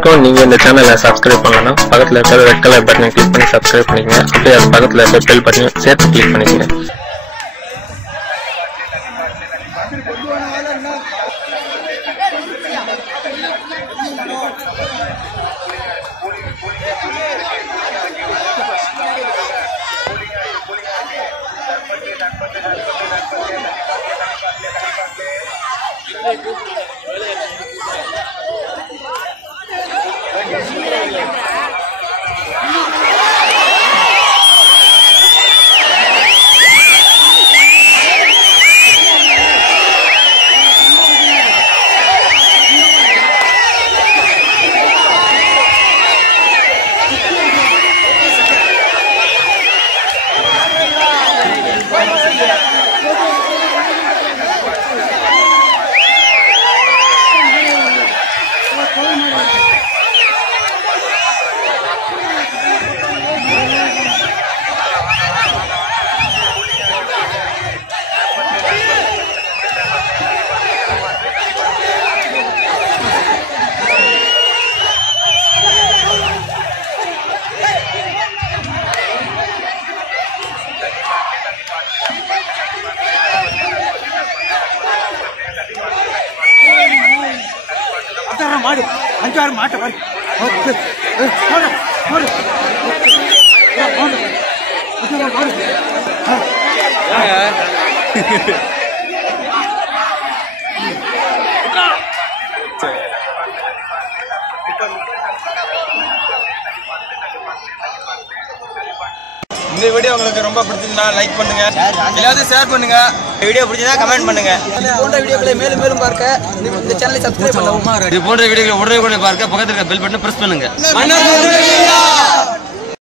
வரைக்கும் நீங்க இந்த சேனலை சப்ஸ்கிரைப் பண்ணலாம். பக்கத்துல இருக்கிற ரெட் கலர் பட்டனை கிளிக் பண்ணி சப்ஸ்கிரைப் பண்ணிக்கங்க. அப்படியே அது பக்கத்துல இருக்கிற பெல் பட்டனையும் சேர்த்து கிளிக் பண்ணிக்கங்க. மாடு 5-6 மாட்டை பாரு. இந்த வீடியோ உங்களுக்கு ரொம்ப பிடிச்சிருந்தா லைக் பண்ணுங்க, எல்லாத்தையும் ஷேர் பண்ணுங்க. வீடியோ பிடிச்சதா கமெண்ட் பண்ணுங்க. இது போன்ற வீடியோக்களை மேலும் மேலும் பார்க்க இந்த சேனலை சப்ஸ்கிரைப் பண்ணவும். இது போன்ற வீடியோக்களை உடனே பார்க்க பக்கத்துல இருக்க பெல் பட்டனை பிரஸ் பண்ணுங்க.